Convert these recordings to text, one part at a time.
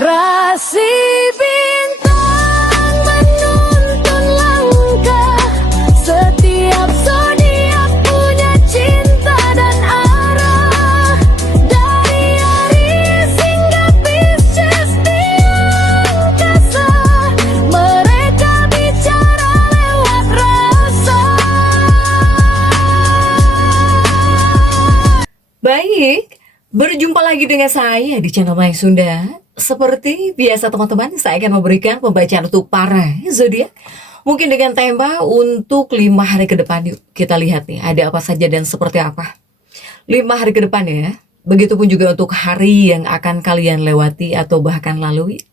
Rasi bintang menuntun langkah, setiap zodiak punya cinta dan arah. Dari Aries hingga Pisces di angkasa, mereka bicara lewat rasa. Baik, berjumpa lagi dengan saya di channel Mayang Sunda. Seperti biasa teman-teman, saya akan memberikan pembacaan untuk para zodiak. Mungkin dengan tema untuk 5 hari ke depan. Yuk kita lihat nih, ada apa saja dan seperti apa 5 hari ke depan ya. Begitupun juga untuk hari yang akan kalian lewati atau bahkan lalui.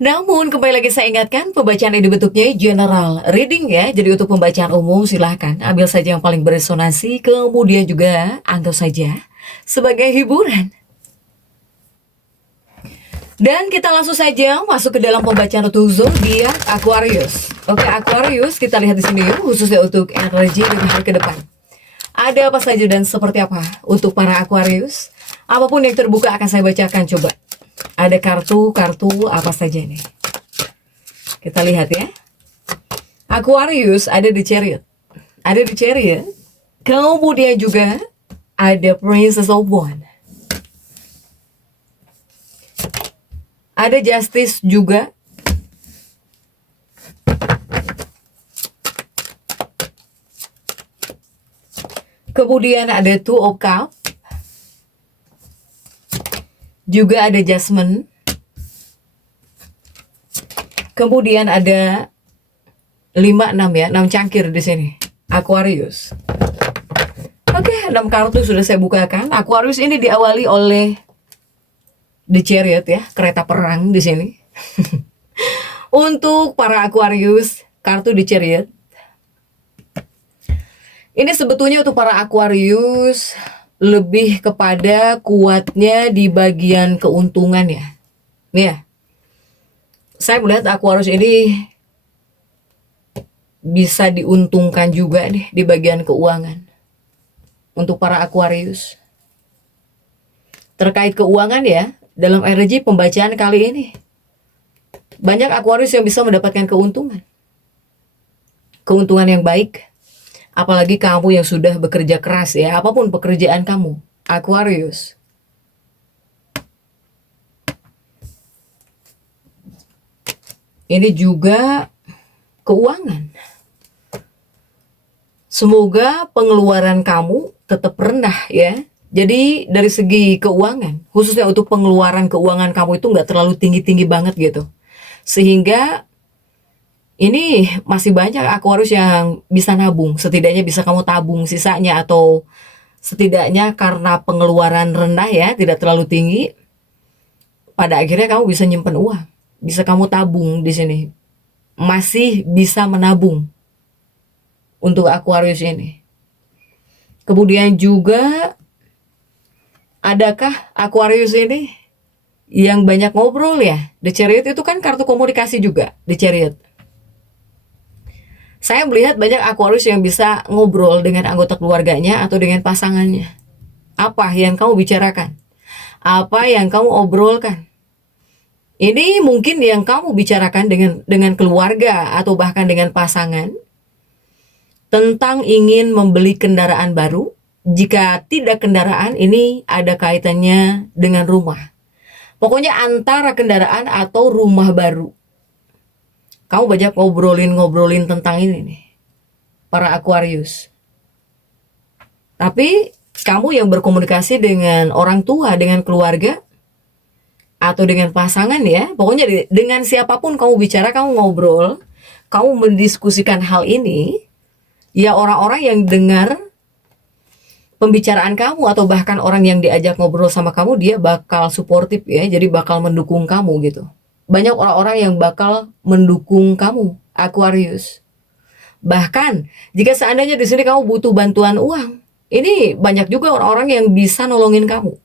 Namun kembali lagi saya ingatkan, pembacaan ini bentuknya general reading ya. Jadi untuk pembacaan umum silahkan ambil saja yang paling beresonansi, kemudian juga anggap saja sebagai hiburan. Dan kita langsung saja masuk ke dalam pembacaan untuk zodiak Aquarius. Oke, Aquarius, kita lihat di sini yuk, khususnya untuk energi 5 hari ke depan. Ada apa saja dan seperti apa untuk para Aquarius? Apapun yang terbuka akan saya bacakan, coba. Ada kartu-kartu apa saja nih. Kita lihat ya. Aquarius ada di Chariot. Ada di Chariot. Kemudian juga ada Princess of Wands. Ada Justice juga. Kemudian ada Two of Cups. Juga ada Judgment. Kemudian ada 5-6 ya, 6 cangkir di sini. Aquarius. Oke, 6 kartu sudah saya bukakan. Aquarius ini diawali oleh The Chariot ya, kereta perang di sini. Untuk para Aquarius, kartu The Chariot. Ini sebetulnya untuk para Aquarius lebih kepada kuatnya di bagian keuntungan ya. Nih ya. Saya melihat Aquarius ini bisa diuntungkan juga nih di bagian keuangan. Untuk para Aquarius. Terkait keuangan ya, dalam energi pembacaan kali ini, banyak Aquarius yang bisa mendapatkan keuntungan. Keuntungan yang baik. Apalagi kamu yang sudah bekerja keras ya, apapun pekerjaan kamu, Aquarius. Ini juga keuangan. Semoga pengeluaran kamu tetap rendah ya. Jadi dari segi keuangan, khususnya untuk pengeluaran keuangan kamu itu nggak terlalu tinggi-tinggi banget gitu. Sehingga ini masih banyak Aquarius yang bisa nabung. Setidaknya bisa kamu tabung sisanya, atau setidaknya karena pengeluaran rendah ya, tidak terlalu tinggi. Pada akhirnya kamu bisa nyimpen uang. Bisa kamu tabung di sini. Masih bisa menabung untuk Aquarius ini. Kemudian juga, adakah Aquarius ini yang banyak ngobrol ya? The Chariot itu kan kartu komunikasi juga, The Chariot. Saya melihat banyak Aquarius yang bisa ngobrol dengan anggota keluarganya atau dengan pasangannya. Apa yang kamu bicarakan? Apa yang kamu obrolkan? Ini mungkin yang kamu bicarakan dengan keluarga atau bahkan dengan pasangan tentang ingin membeli kendaraan baru. Jika tidak kendaraan, ini ada kaitannya dengan rumah. Pokoknya antara kendaraan atau rumah baru. Kamu banyak ngobrolin tentang ini nih, para Aquarius. Tapi kamu yang berkomunikasi dengan orang tua, dengan keluarga, atau dengan pasangan ya, pokoknya dengan siapapun kamu bicara, kamu ngobrol, kamu mendiskusikan hal ini, ya orang-orang yang dengar pembicaraan kamu atau bahkan orang yang diajak ngobrol sama kamu, dia bakal suportif ya, jadi bakal mendukung kamu gitu. Banyak orang-orang yang bakal mendukung kamu, Aquarius. Bahkan jika seandainya di sini kamu butuh bantuan uang, ini banyak juga orang-orang yang bisa nolongin kamu.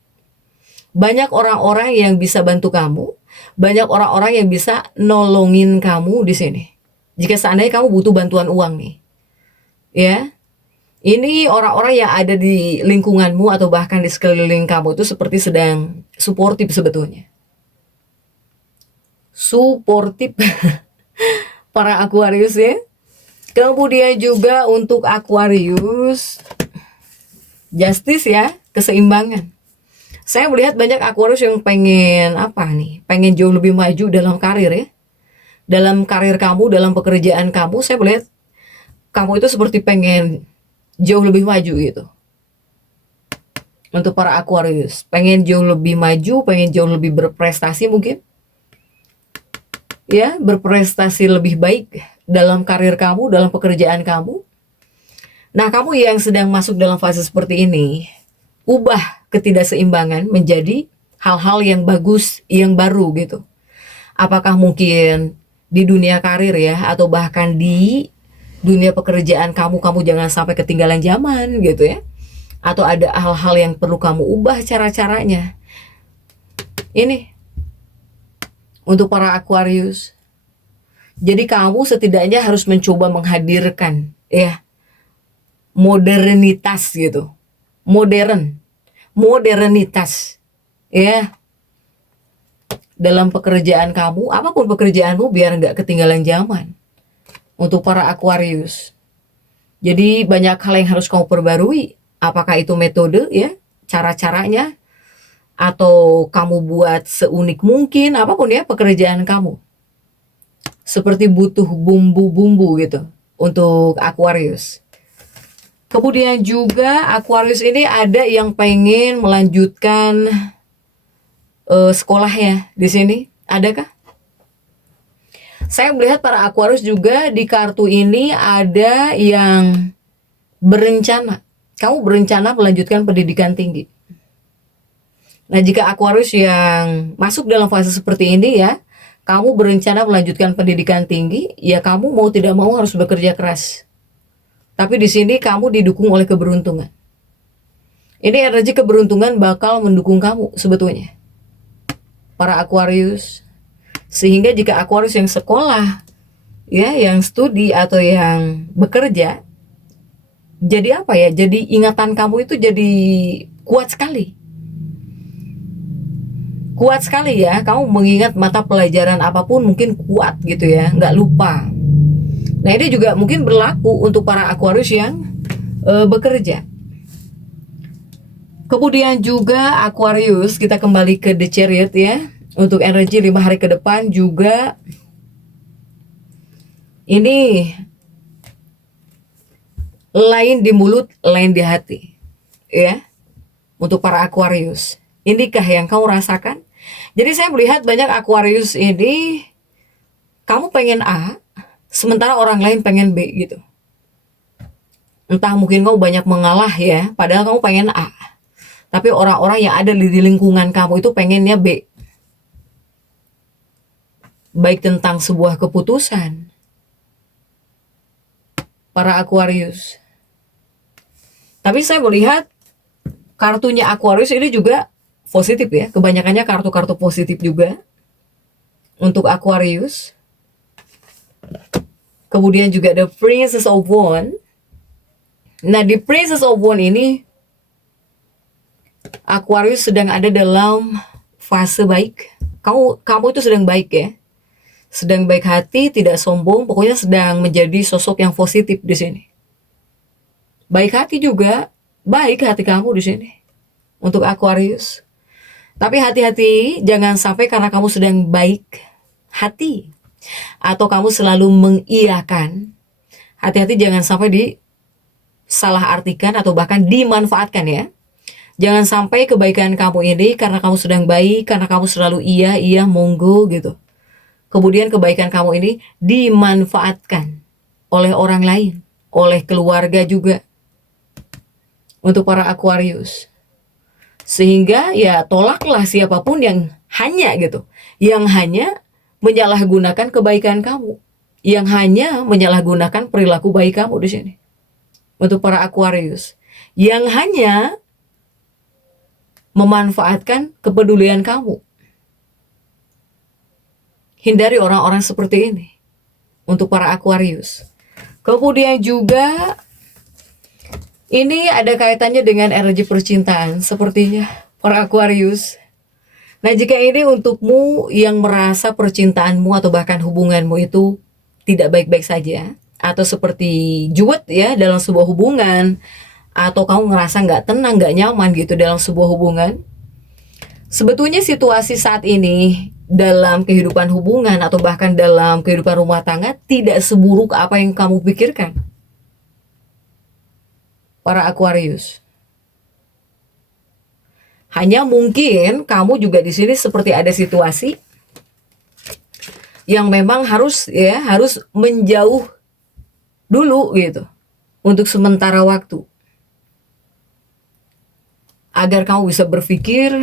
Banyak orang-orang yang bisa bantu kamu, banyak orang-orang yang bisa nolongin kamu di sini. Jika seandainya kamu butuh bantuan uang nih, ya, ini orang-orang yang ada di lingkunganmu atau bahkan di sekeliling kamu itu seperti sedang suportif sebetulnya. suportif para Aquarius ya. Kemudian juga untuk Aquarius, justice ya, keseimbangan. Saya melihat banyak Aquarius yang pengen apa nih? Pengen jauh lebih maju dalam karir ya. Dalam karir kamu, dalam pekerjaan kamu, saya melihat kamu itu seperti pengen jauh lebih maju gitu. Untuk para Aquarius, pengen jauh lebih maju, pengen jauh lebih berprestasi mungkin. Ya, berprestasi lebih baik dalam karir kamu, dalam pekerjaan kamu. Nah, kamu yang sedang masuk dalam fase seperti ini, ubah ketidakseimbangan menjadi hal-hal yang bagus, yang baru gitu. Apakah mungkin di dunia karir ya, atau bahkan di dunia pekerjaan kamu jangan sampai ketinggalan zaman gitu ya. Atau ada hal-hal yang perlu kamu ubah cara-caranya. Ini untuk para Aquarius. Jadi kamu setidaknya harus mencoba menghadirkan ya modernitas gitu. Modernitas ya dalam pekerjaan kamu, apapun pekerjaanmu, biar nggak ketinggalan zaman. Untuk para Aquarius, jadi banyak hal yang harus kamu perbarui. Apakah itu metode ya, cara-caranya, atau kamu buat seunik mungkin, apapun ya pekerjaan kamu. Seperti butuh bumbu-bumbu gitu untuk Aquarius. Kemudian juga Aquarius ini ada yang pengen melanjutkan sekolahnya di sini. Adakah? Saya melihat para Aquarius juga di kartu ini ada yang berencana. Kamu berencana melanjutkan pendidikan tinggi. Nah, jika Aquarius yang masuk dalam fase seperti ini ya, kamu berencana melanjutkan pendidikan tinggi, ya kamu mau tidak mau harus bekerja keras. Tapi di sini kamu didukung oleh keberuntungan. Ini energi keberuntungan bakal mendukung kamu sebetulnya. Para Aquarius. Sehingga jika Aquarius yang sekolah, ya, yang studi atau yang bekerja, jadi apa ya? Jadi ingatan kamu itu jadi kuat sekali. Kuat sekali ya, kamu mengingat mata pelajaran apapun mungkin kuat gitu ya, nggak lupa. Nah, ini juga mungkin berlaku untuk para Aquarius yang bekerja. Kemudian juga Aquarius, kita kembali ke The Chariot ya. Untuk energi 5 hari ke depan juga ini lain di mulut, lain di hati ya. Untuk para Aquarius, inikah yang kamu rasakan? Jadi saya melihat banyak Aquarius ini, kamu pengen A, sementara orang lain pengen B gitu. Entah mungkin kamu banyak mengalah ya, padahal kamu pengen A. Tapi orang-orang yang ada di lingkungan kamu itu pengennya B. Baik tentang sebuah keputusan. Para Aquarius. Tapi saya melihat kartunya Aquarius ini juga positif ya. Kebanyakannya kartu-kartu positif juga. Untuk Aquarius. Kemudian juga ada Princess of Wands. Nah, di Princess of Wands ini Aquarius sedang ada dalam fase baik. Kamu itu sedang baik ya. Sedang baik hati, tidak sombong, pokoknya sedang menjadi sosok yang positif di sini. Baik hati juga, baik hati kamu di sini. Untuk Aquarius. Tapi hati-hati, jangan sampai karena kamu sedang baik hati atau kamu selalu mengiyakan. Hati-hati jangan sampai disalah artikan atau bahkan dimanfaatkan ya. Jangan sampai kebaikan kamu ini karena kamu sedang baik, karena kamu selalu iya, monggo gitu. Kemudian kebaikan kamu ini dimanfaatkan oleh orang lain, oleh keluarga juga. Untuk para Aquarius. Sehingga ya tolaklah siapapun yang hanya gitu, yang hanya menyalahgunakan kebaikan kamu, yang hanya menyalahgunakan perilaku baik kamu di sini. Untuk para Aquarius, yang hanya memanfaatkan kepedulian kamu. Hindari orang-orang seperti ini. Untuk para Aquarius. Kemudian juga ini ada kaitannya dengan energi percintaan sepertinya para Aquarius. Nah, jika ini untukmu yang merasa percintaanmu atau bahkan hubunganmu itu tidak baik-baik saja, atau seperti juwet ya dalam sebuah hubungan, atau kamu ngerasa nggak tenang, nggak nyaman gitu dalam sebuah hubungan, sebetulnya situasi saat ini dalam kehidupan hubungan atau bahkan dalam kehidupan rumah tangga tidak seburuk apa yang kamu pikirkan. Para Aquarius. Hanya mungkin kamu juga di sini seperti ada situasi yang memang harus menjauh dulu gitu untuk sementara waktu. Agar kamu bisa berpikir,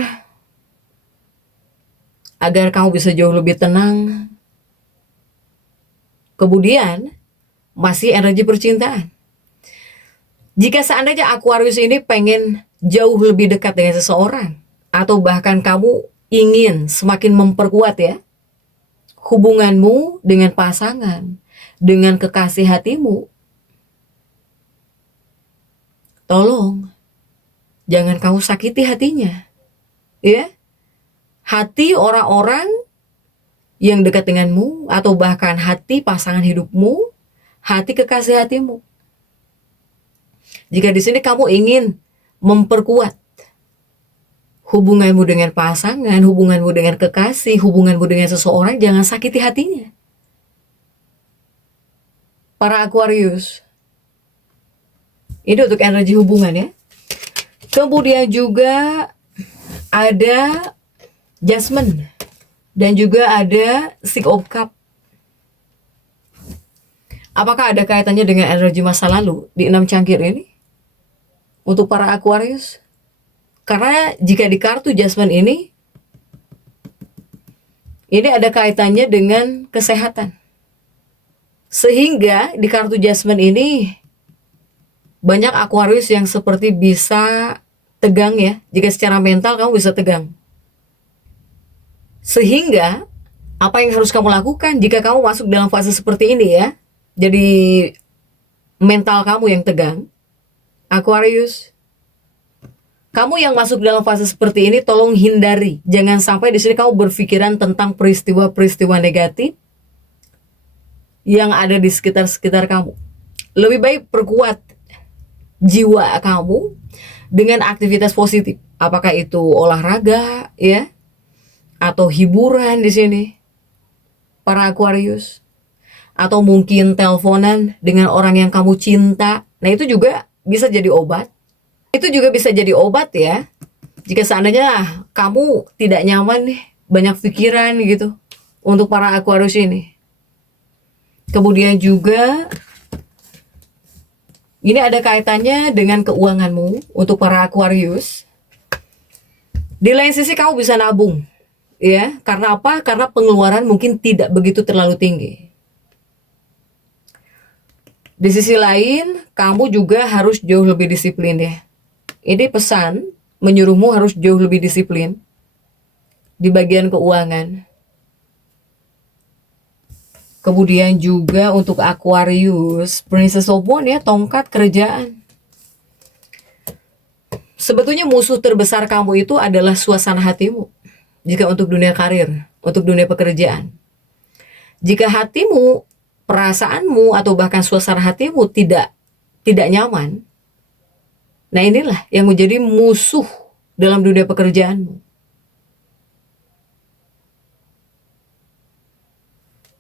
agar kamu bisa jauh lebih tenang. Kemudian masih energi percintaan. Jika seandainya Aquarius ini pengen jauh lebih dekat dengan seseorang, atau bahkan kamu ingin semakin memperkuat ya hubunganmu dengan pasangan, dengan kekasih hatimu, tolong jangan kamu sakiti hatinya, ya. Hati orang-orang yang dekat denganmu, atau bahkan hati pasangan hidupmu, hati kekasih hatimu. Jika di sini kamu ingin memperkuat hubunganmu dengan pasangan, hubunganmu dengan kekasih, hubunganmu dengan seseorang, jangan sakiti hatinya. Para Aquarius, ini untuk energi hubungan ya. Kemudian juga ada Judgment dan juga ada Six of Cups. Apakah ada kaitannya dengan energi masa lalu di 6 cangkir ini? Untuk para Aquarius, karena jika di kartu Judgment ini ada kaitannya dengan kesehatan. Sehingga di kartu Judgment ini banyak Aquarius yang seperti bisa tegang ya. Jika secara mental kamu bisa tegang. Sehingga apa yang harus kamu lakukan jika kamu masuk dalam fase seperti ini ya. Jadi mental kamu yang tegang, Aquarius, kamu yang masuk dalam fase seperti ini tolong hindari. Jangan sampai di sini kamu berpikiran tentang peristiwa-peristiwa negatif yang ada di sekitar kamu. Lebih baik perkuat jiwa kamu dengan aktivitas positif. Apakah itu olahraga ya, atau hiburan di sini, para Aquarius, atau mungkin teleponan dengan orang yang kamu cinta. Nah, itu juga bisa jadi obat. Itu juga bisa jadi obat ya. Jika seandainya kamu tidak nyaman nih, banyak pikiran gitu untuk para Aquarius ini. Kemudian juga ini ada kaitannya dengan keuanganmu untuk para Aquarius. Di lain sisi kamu bisa nabung ya. Karena apa? Karena pengeluaran mungkin tidak begitu terlalu tinggi. Di sisi lain, kamu juga harus jauh lebih disiplin ya. Ini pesan menyuruhmu harus jauh lebih disiplin di bagian keuangan. Kemudian juga untuk Aquarius, Princess of Wands ya, tongkat kerjaan. Sebetulnya musuh terbesar kamu itu adalah suasana hatimu. Jika untuk dunia karir, untuk dunia pekerjaan. Jika hatimu, perasaanmu, atau bahkan suasana hatimu tidak nyaman, nah inilah yang menjadi musuh dalam dunia pekerjaanmu.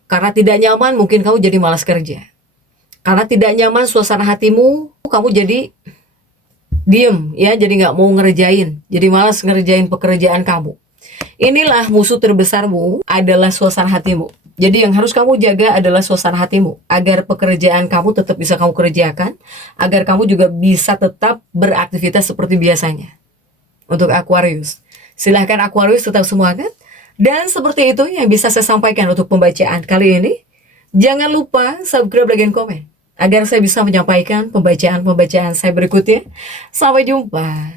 Karena tidak nyaman mungkin kamu jadi malas kerja. Karena tidak nyaman suasana hatimu, kamu jadi diem ya, jadi nggak mau ngerjain, jadi malas ngerjain pekerjaan kamu. Inilah musuh terbesarmu adalah suasana hatimu. Jadi yang harus kamu jaga adalah suasana hatimu, agar pekerjaan kamu tetap bisa kamu kerjakan, agar kamu juga bisa tetap beraktivitas seperti biasanya. Untuk Aquarius, silahkan Aquarius tetap semangat. Dan seperti itu yang bisa saya sampaikan untuk pembacaan kali ini. Jangan lupa subscribe, like, dan komen, agar saya bisa menyampaikan pembacaan-pembacaan saya berikutnya. Sampai jumpa.